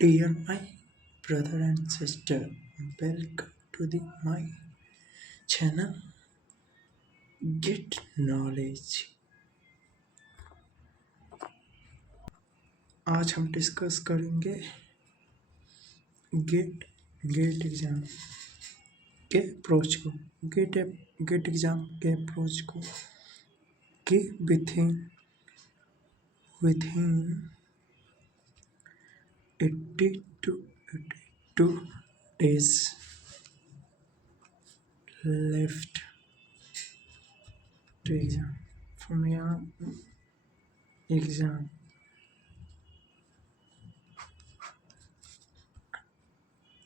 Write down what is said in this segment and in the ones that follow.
Dear my brother and sister, welcome to the my channel Get Knowledge। आज हम discuss करेंगे GATE GATE exam के approach को GATE exam के approach को कि within 82 days left to exam from your exam।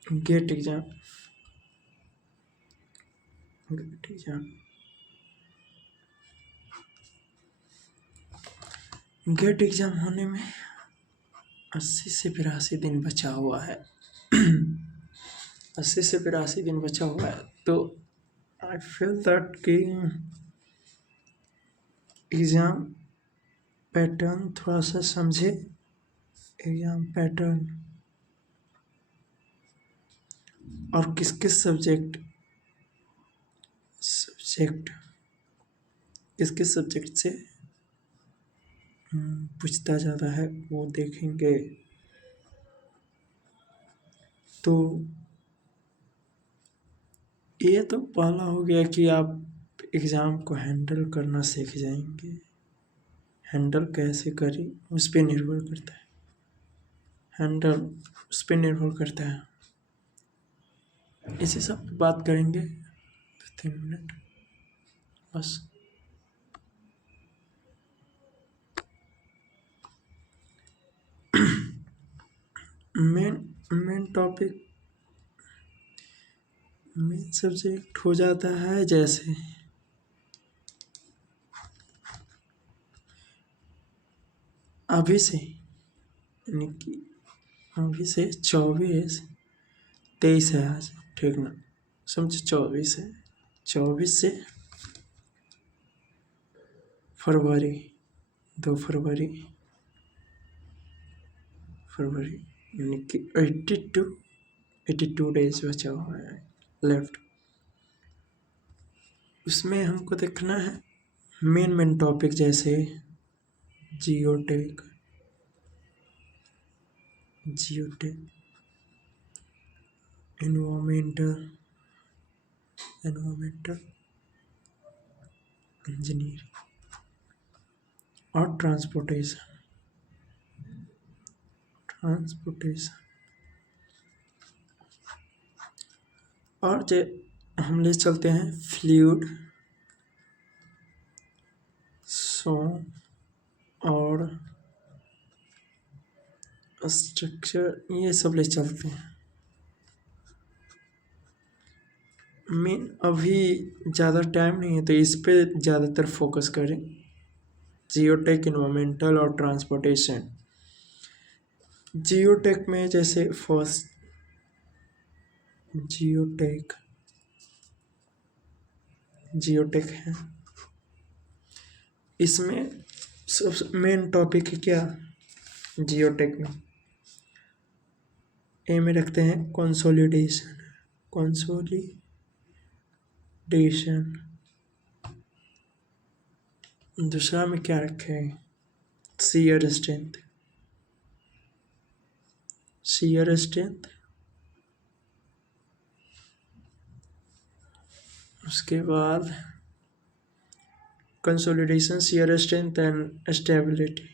GATE exam GATE exam होने में 80 से 82 दिन बचा हुआ है। 80 से 82 दिन बचा हुआ है, तो आई फील दैट कि एग्ज़ाम पैटर्न थोड़ा सा समझे। एग्ज़ाम पैटर्न और किस किस सब्जेक्ट से पूछता ज़्यादा है वो देखेंगे। तो ये तो पहला हो गया कि आप एग्ज़ाम को हैंडल करना सीख जाएंगे। हैंडल कैसे करें उस पर निर्भर करता है। इसी सब पे बात करेंगे 3 मिनट बस। मेन टॉपिक मेन सब्जेक्ट हो जाता है जैसे अभी से, यानी कि अभी से 23 है आज, ठीक ना, समझो 24 है। 24 से फरवरी 2 फरवरी यानी कि 82 डेज बचा हुआ है लेफ्ट। उसमें हमको देखना है मेन टॉपिक जैसे जियोटेक एनवायरमेंटल इंजीनियरिंग और ट्रांसपोर्टेशन। और हम ले चलते हैं फ्लूइड और स्ट्रक्चर, ये सब ले चलते हैं। मेन अभी ज़्यादा टाइम नहीं है तो इस पे ज़्यादातर फोकस करें। जियोटेक, एनवायरमेंटल और ट्रांसपोर्टेशन। जियोटेक में जैसे फर्स्ट जियोटेक है, इसमें सबसे मेन टॉपिक है क्या जियोटेक में। ए में रखते हैं कंसोलिडेशन। दूसरा में क्या रखे हैं शियर स्ट्रेंथ। उसके बाद consolidation, shear strength and stability.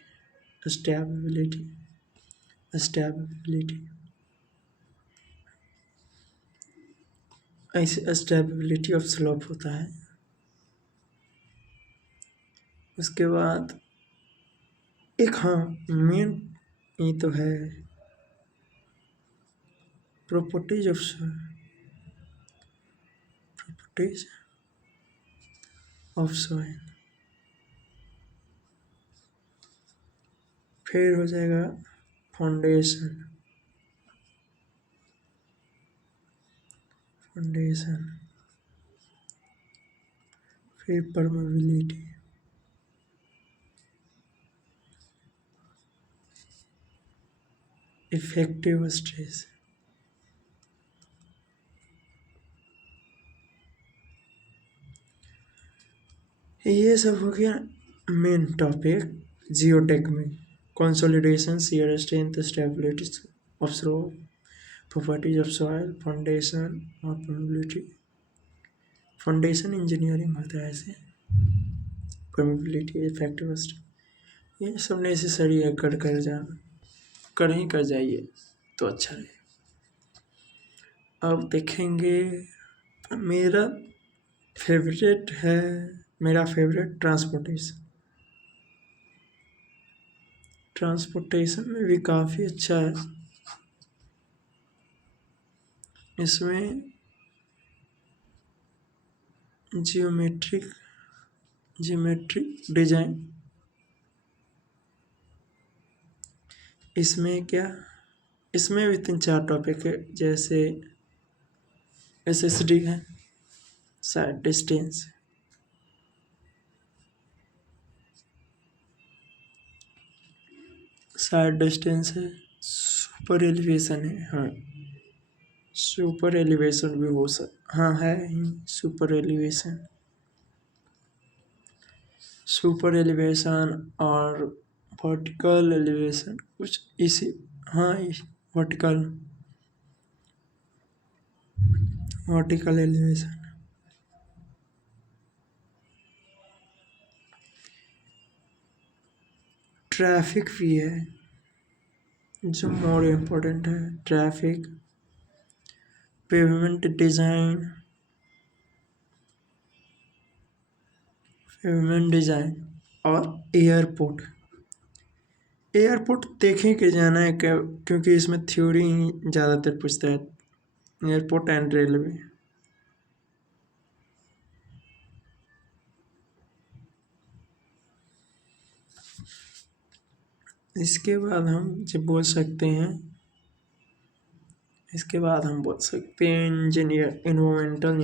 ऐसे स्टेबिलिटी ऑफ स्लोप होता है। उसके बाद एक मेन ये तो है प्रॉपर्टीज ऑफ सॉइल। फिर हो जाएगा फाउंडेशन, फिर परमेबिलिटी, इफेक्टिव स्ट्रेस। ये सब हो गया मेन टॉपिक जियोटेक में। Consolidation, shear strength, stability of slope, properties of soil, foundation और परमेबिलिटी। फाउंडेशन इंजीनियरिंग होता है ऐसे। परमेबिलिटी, इफेक्टिव स्ट्रेंथ, ये सब नेसेसरी है, कर ही कर जाइए तो अच्छा है। अब देखेंगे मेरा फेवरेट ट्रांसपोर्टेशन में भी काफ़ी अच्छा है। इसमें जियोमेट्रिक डिजाइन, इसमें भी 3-4 टॉपिक है, जैसे SSD है, साइड डिस्टेंस, है, सुपर एलिवेशन है। हाँ, सुपर एलिवेशन भी हो हाँ है ही। सुपर एलिवेशन और वर्टिकल एलिवेशन कुछ इसी। हाँ, वर्टिकल एलिवेशन। ट्रैफिक भी है जो मोर इम्पोर्टेंट है। ट्रैफिक, पेवमेंट डिज़ाइन और एयरपोर्ट देखें कि जाना है क्या, क्योंकि इसमें थ्योरी ही ज़्यादातर पूछता है। Airport and railway. इसके बाद हम जब बोल सकते हैं, इंजीनियर, इन्वायरमेंटल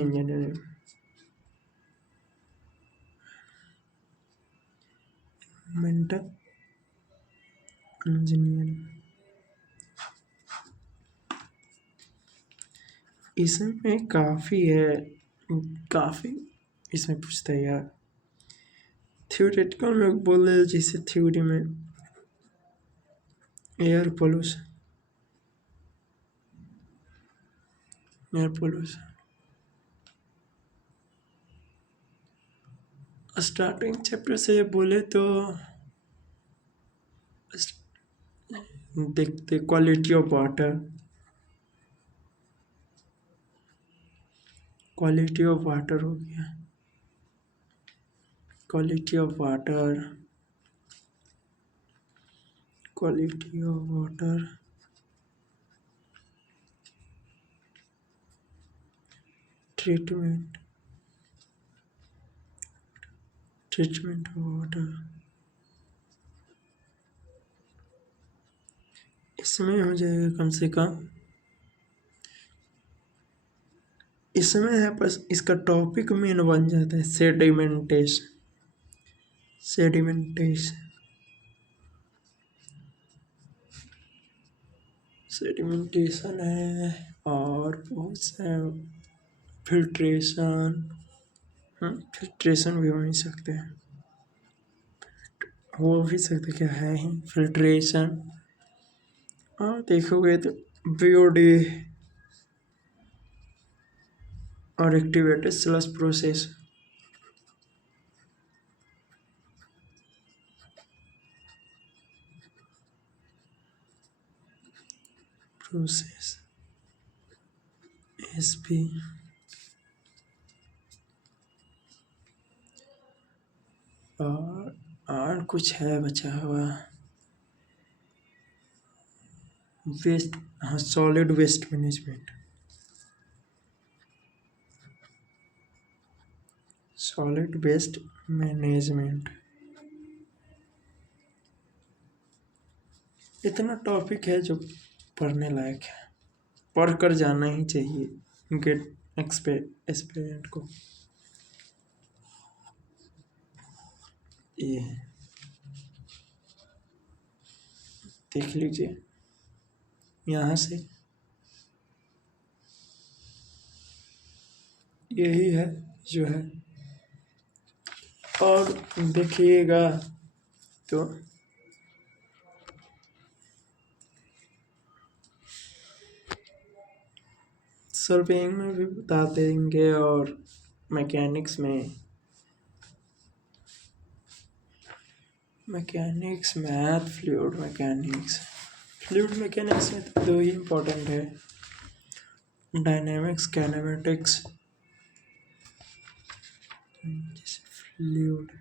इंजीनियरिंग। इसमें काफ़ी इसमें पूछता है यार। थ्योरेटिकल में बोले, जैसे थ्योरी में एयर पोल्यूशन, स्टार्टिंग चैप्टर से बोले तो देखते क्वालिटी ऑफ वाटर, हो गया। Quality of water, treatment of water. इसमें हो जाएगा कम से कम। इसमें है बस, इसका टॉपिक मेन बन जाता है सेडिमेंटेशन है, और बहुत से फिल्ट्रेशन भी हो ही सकते हैं, क्या है ही फिल्ट्रेशन। और देखोगे तो BOD और एक्टिवेटेड स्लश प्रोसेस। SP और कुछ है बचा हुआ, वेस्ट, हाँ, सॉलिड वेस्ट मैनेजमेंट। इतना टॉपिक है जो पढ़ने लायक है, पढ़ कर जाना ही चाहिए गेट एक्सपेरिएंट को। ये देख लीजिए। यहाँ से यही है जो है। और देखिएगा तो सर्वेइंग में भी बता देंगे और मैकेनिक्स में, मैथ, फ्लूइड मैकेनिक्स में तो दो ही इम्पोर्टेंट है, डायनेमिक्स, काइनेमेटिक्स। जैसे फ्लूइड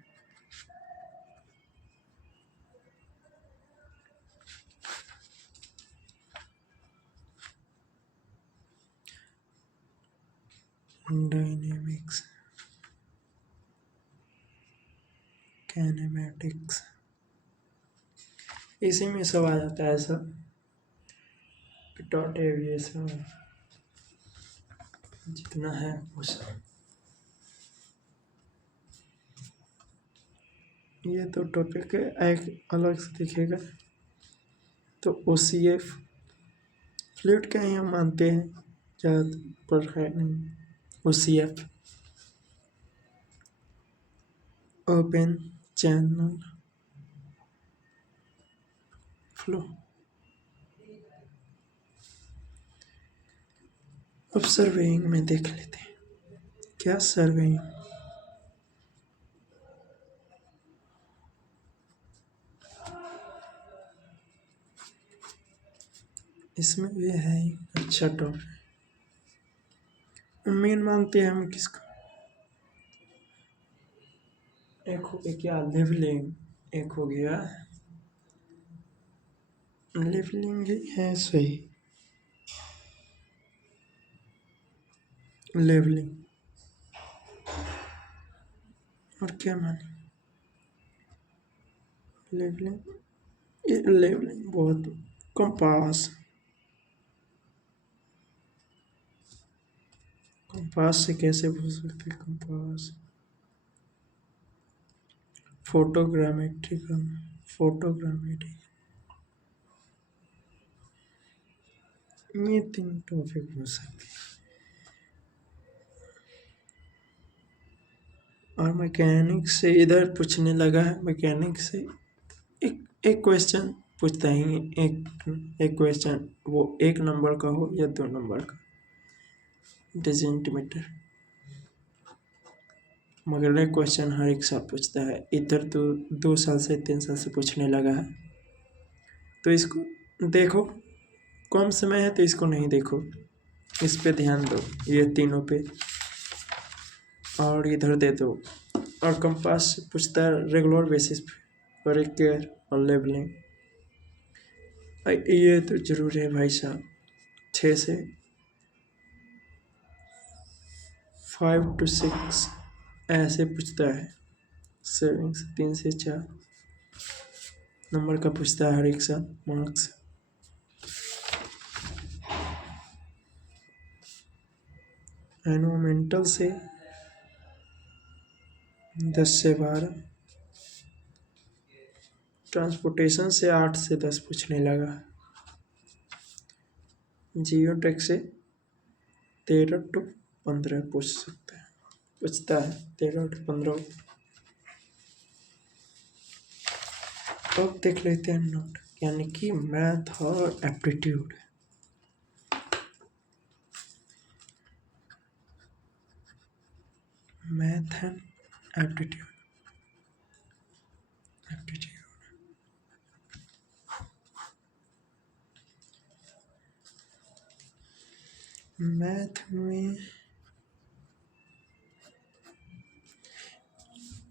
डायनेमिक्स, काइनेमेटिक्स, इसी में सब आ जाता है सब, एविएशन जितना है वो सब। ये तो टॉपिक एक अलग से दिखेगा। तो OCF फ्लूइड का ही हम मानते हैं, ज़्यादा पर है नहीं। OCF open channel flow. अब सर्वेइंग में देख लेते हैं क्या सर्वेइंग। इसमें भी है अच्छा टॉपिक। मेन मानते हैं हम किसको, एक हो गया क्या लेवलिंग, एक हो गया लेवलिंग ही है सही, लेवलिंग। और क्या माने लेवलिंग, ये लेवलिंग बहुत। कंपास, कंपास से कैसे भूल सकते हैं कंपास। फोटोग्रामेट्रिक, फोटोग्रामेट्रिक, ये 3 टॉपिक हो सकते हैं। और मैकेनिक से इधर पूछने लगा है, मैकेनिक से एक क्वेश्चन पूछता ही, एक क्वेश्चन वो 1 नंबर का हो या 2 नंबर का, डजेंट मैटर, मगर एक क्वेश्चन हर एक साल पूछता है। इधर तो 2 साल से 3 साल से पूछने लगा है। तो इसको देखो, कम समय है तो इसको नहीं देखो, इस पे ध्यान दो, ये तीनों पे, और इधर दे दो। और कंपास से पूछता है रेगुलर बेसिस पे, और एक केयर और लेबलिंग, ये तो जरूर है भाई साहब। 6 से 5 to 6 ऐसे पूछता है। सेविंग्स 3 से 4 नंबर का पूछता है हर एक साल मार्क्स। एनवायरमेंटल से 10 से 12, ट्रांसपोर्टेशन से 8 से 10 पूछने लगा। जियोटेक से 13 to 15 पूछता है 13 to 15। अब देख लेते हैं नोट, यानी कि मैथ और aptitude. Math and aptitude, math में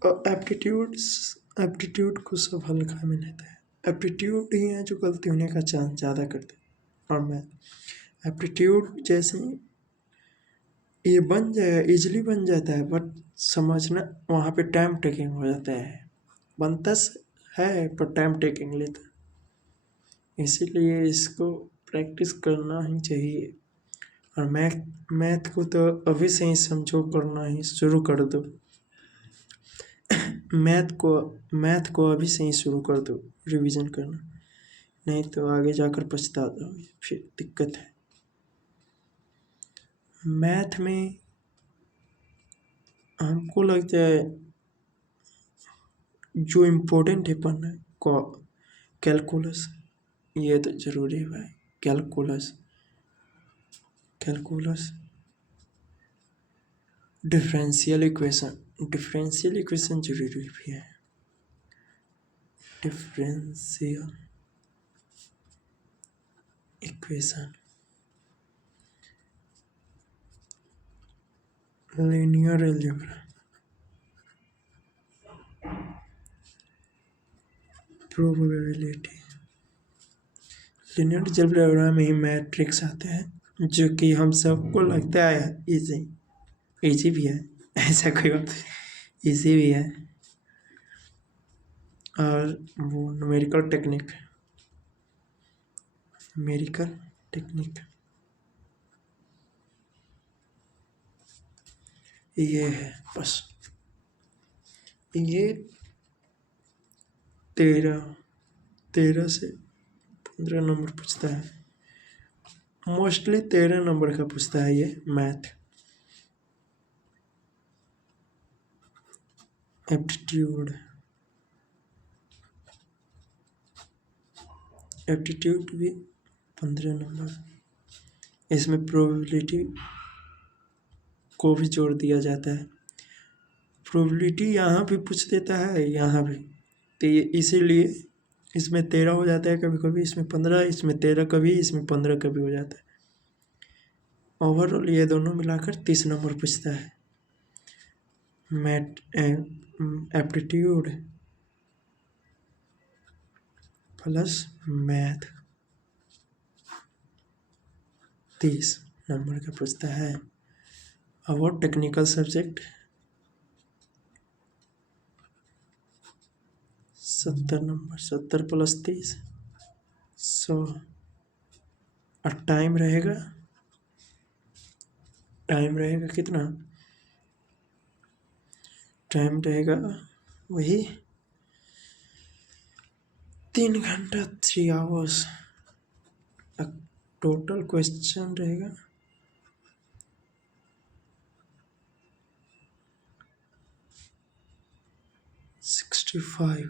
एप्टीट्यूड को सब हल्का में लेता है। एप्टीट्यूड ही है जो गलती होने का चांस ज़्यादा करते हैं। और मैथ एप्टीट्यूड जैसे ये बन जाए, इजली बन जाता है, बट समझना वहाँ पे टाइम टेकिंग हो जाता है। बनता है पर टाइम टेकिंग लेता है, इसीलिए इसको प्रैक्टिस करना ही चाहिए। और मैथ को तो अभी से ही समझो, करना ही शुरू कर दो। मैथ को अभी से ही शुरू कर दो रिवीजन करना। नहीं तो आगे जाकर पछता जाओगे, फिर दिक्कत है। मैथ में हमको लगता है जो इम्पोर्टेंट है पढ़ना है कैलकुलस, ये तो ज़रूरी है भाई। कैलकुलस कैलकुलस डिफरेंशियल इक्वेशन जरूरी भी है। Differential equation, linear algebra, probability. Linear algebra में ही मैट्रिक्स आते हैं जो कि हम सबको लगता है इजी भी है, ऐसा कोई बात नहीं, इजी भी है। और वो न्यूमेरिकल टेक्निक ये है बस। ये 13 से 15 नंबर पूछता है, मोस्टली 13 नंबर का पूछता है ये मैथ। एप्टीट्यूड भी 15 नंबर। इसमें प्रोबेबिलिटी को भी जोड़ दिया जाता है। प्रोबेबिलिटी यहाँ भी पूछ देता है, यहाँ भी, तो ये इसीलिए इसमें 13 हो जाता है कभी कभी, इसमें 15, इसमें 13 कभी, इसमें 15 कभी हो जाता है। ओवरऑल ये दोनों मिलाकर 30 नंबर पूछता है math. Aptitude plus math 30 number का पूछता है। अब वो टेक्निकल सब्जेक्ट 70 नंबर, 70 + 30 100। और टाइम रहेगा कितना? टाइम रहेगा वही 3 घंटा 3 आवर्स। टोटल क्वेश्चन रहेगा 65।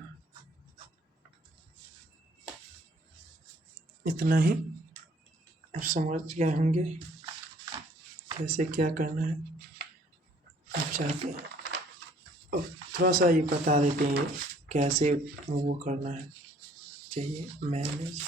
इतना ही आप समझ गए होंगे कैसे क्या करना है। आप चाहते हैं अब थोड़ा सा ये बता देते हैं कैसे वो करना है चाहिए मैनेज।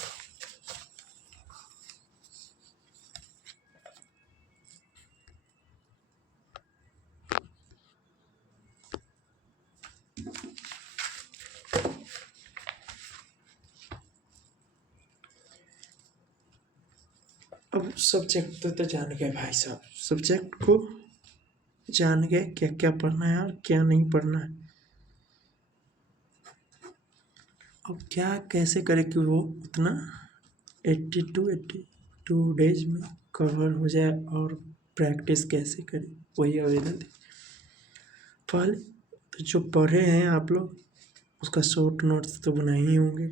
अब सब्जेक्ट तो जान गए भाई साहब, सब्जेक्ट को जान गए क्या क्या पढ़ना है और क्या नहीं पढ़ना है। अब क्या कैसे करें कि वो उतना 82 डेज में कवर हो जाए, और प्रैक्टिस कैसे करें वही आवेदन थे। पहले तो जो पढ़े हैं आप लोग उसका शॉर्ट नोट्स तो बनाए ही होंगे,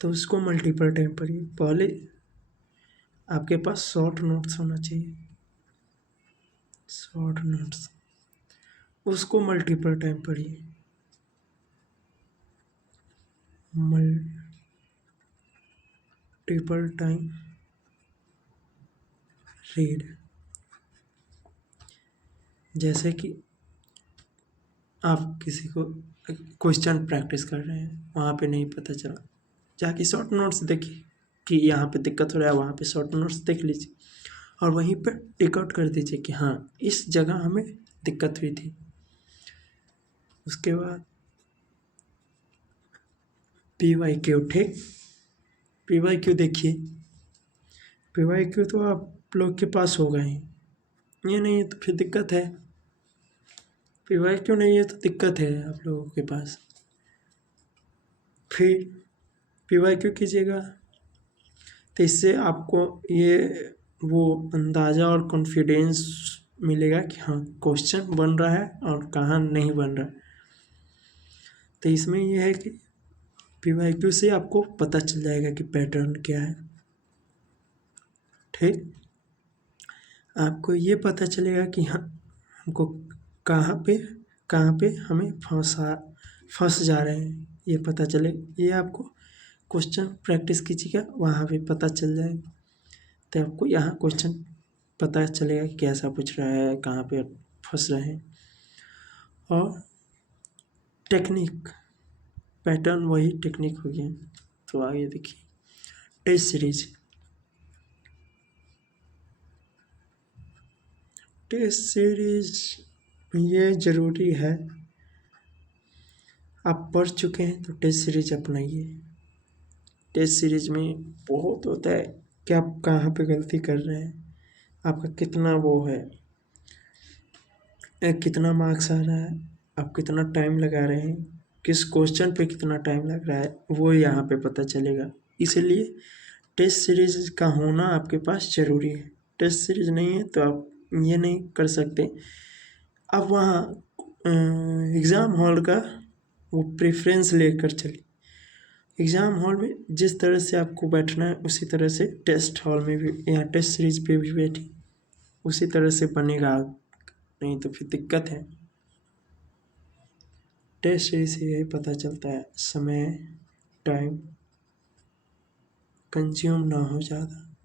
तो उसको मल्टीपल टाइम पढ़िए। पहले आपके पास शॉर्ट नोट्स होना चाहिए, शॉर्ट नोट्स उसको मल्टीपल टाइम पढ़िए। Multiple time read. जैसे कि आप किसी को क्वेश्चन प्रैक्टिस कर रहे हैं, वहाँ पे नहीं पता चला, जाके शॉर्ट नोट्स देखिए कि यहाँ पे दिक्कत हो रहा है, वहाँ पे शॉर्ट नोट्स देख लीजिए और वहीं पे टिक आउट कर दीजिए कि हाँ इस जगह हमें दिक्कत हुई थी। उसके बाद PYQ, ठीक, PYQ देखिए। PYQ तो आप लोग के पास होगा ही, ये नहीं है तो फिर दिक्कत है। PYQ नहीं है तो दिक्कत है आप लोगों के पास। फिर PYQ कीजिएगा तो इससे आपको ये वो अंदाज़ा और कॉन्फिडेंस मिलेगा कि हाँ क्वेश्चन बन रहा है और कहाँ नहीं बन रहा है। तो इसमें ये है कि PYQ से आपको पता चल जाएगा कि पैटर्न क्या है। ठीक, आपको ये पता चलेगा कि हाँ हमको कहाँ पे हमें फंस जा रहे हैं, ये पता चले। ये आपको क्वेश्चन प्रैक्टिस कीजिएगा, वहाँ भी पता चल जाएगा। तो आपको यहाँ क्वेश्चन पता चलेगा कि कैसा पूछ रहा है, कहाँ पे फंस रहे हैं। और टेक्निक, पैटर्न वही, टेक्निक हो गया। तो आगे देखिए, टेस्ट सीरीज। टेस्ट सीरीज ये ज़रूरी है, आप पढ़ चुके हैं तो टेस्ट सीरीज अपनाइए। टेस्ट सीरीज में बहुत होता है कि आप कहाँ पे गलती कर रहे हैं, आपका कितना वो है, कितना मार्क्स आ रहा है, आप कितना टाइम लगा रहे हैं, किस क्वेश्चन पे कितना टाइम लग रहा है, वो यहाँ पे पता चलेगा। इसीलिए टेस्ट सीरीज का होना आपके पास ज़रूरी है। टेस्ट सीरीज नहीं है तो आप ये नहीं कर सकते। अब वहाँ एग्ज़ाम हॉल का वो प्रेफरेंस लेकर चलिए। एग्ज़ाम हॉल में जिस तरह से आपको बैठना है उसी तरह से टेस्ट हॉल में भी या टेस्ट सीरीज पे भी बैठी, उसी तरह से बनेगा, नहीं तो फिर दिक्कत है। टेस्ट सीरीज से यही पता चलता है, समय टाइम कंज्यूम ना हो ज़्यादा,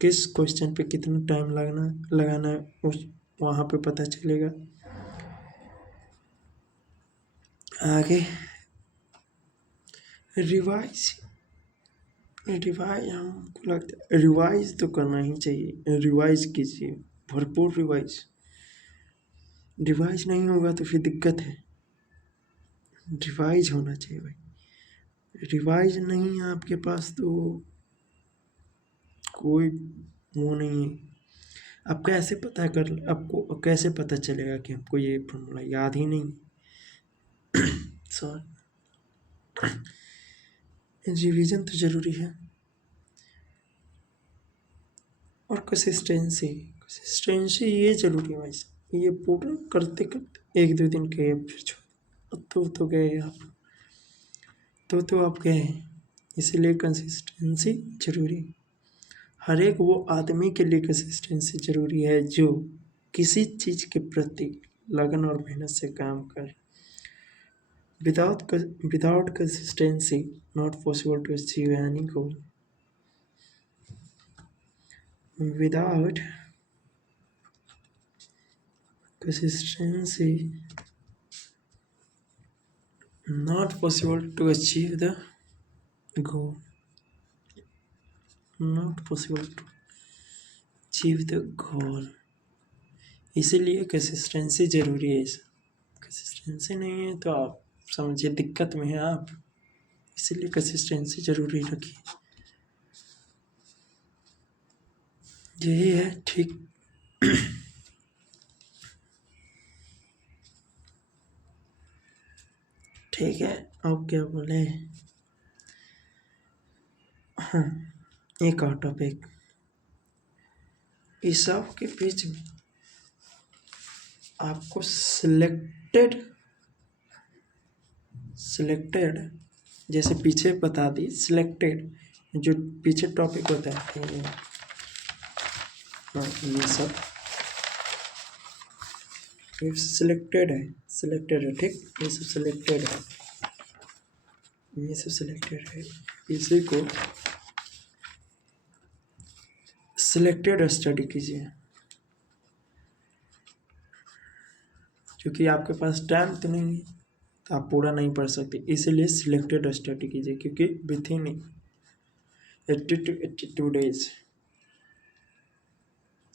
किस क्वेश्चन पे कितना टाइम लगाना है उस वहाँ पे पता चलेगा। आगे रिवाइज हमको लगता है रिवाइज तो करना ही चाहिए। रिवाइज कीजिए, भरपूर रिवाइज नहीं होगा तो फिर दिक्कत है। रिवाइज होना चाहिए भाई, रिवाइज नहीं है आपके पास तो कोई वो नहीं है। आप कैसे आपको कैसे पता चलेगा कि आपको ये फॉर्मूला याद ही नहीं। सॉरी, रिवीजन तो ज़रूरी है। और कंसिस्टेंसी ये ज़रूरी है भाई, ये पूरा करते करते 1-2 दिन गए फिर छोड़, तो गए आप, तो आप गए हैं। इसीलिए कंसिस्टेंसी ज़रूरी है। हर एक वो आदमी के लिए कंसिस्टेंसी ज़रूरी है जो किसी चीज़ के प्रति लगन और मेहनत से काम कर। Without consistency, not possible to achieve any goal. Without consistency, not possible to achieve the goal. Not possible to achieve the goal. इसीलिए कंसिस्टेंसी ज़रूरी है। कंसिस्टेंसी नहीं है तो आप समझिए दिक्कत में है आप, इसीलिए कंसिस्टेंसी ज़रूरी रखिए। यही है ठीक। ठीक है, अब क्या बोले, हाँ एक और टॉपिक, इस सब के बीच में आपको सिलेक्टेड जैसे पीछे बता दी, सिलेक्टेड जो पीछे टॉपिक होता है ये सब ये सिलेक्टेड है ठीक, ये सब सिलेक्टेड है, इसी को सिलेक्टेड स्टडी कीजिए। क्योंकि आपके पास टाइम तो नहीं है तो आप पूरा नहीं पढ़ सकते, इसीलिए सिलेक्टेड स्टडी कीजिए। क्योंकि विथिन 80 to 82 डेज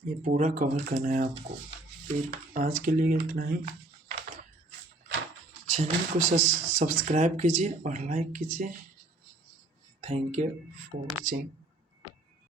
ये पूरा कवर करना है आपको। फिर आज के लिए इतना ही। चैनल को सब्सक्राइब कीजिए और लाइक कीजिए। Thank you for watching.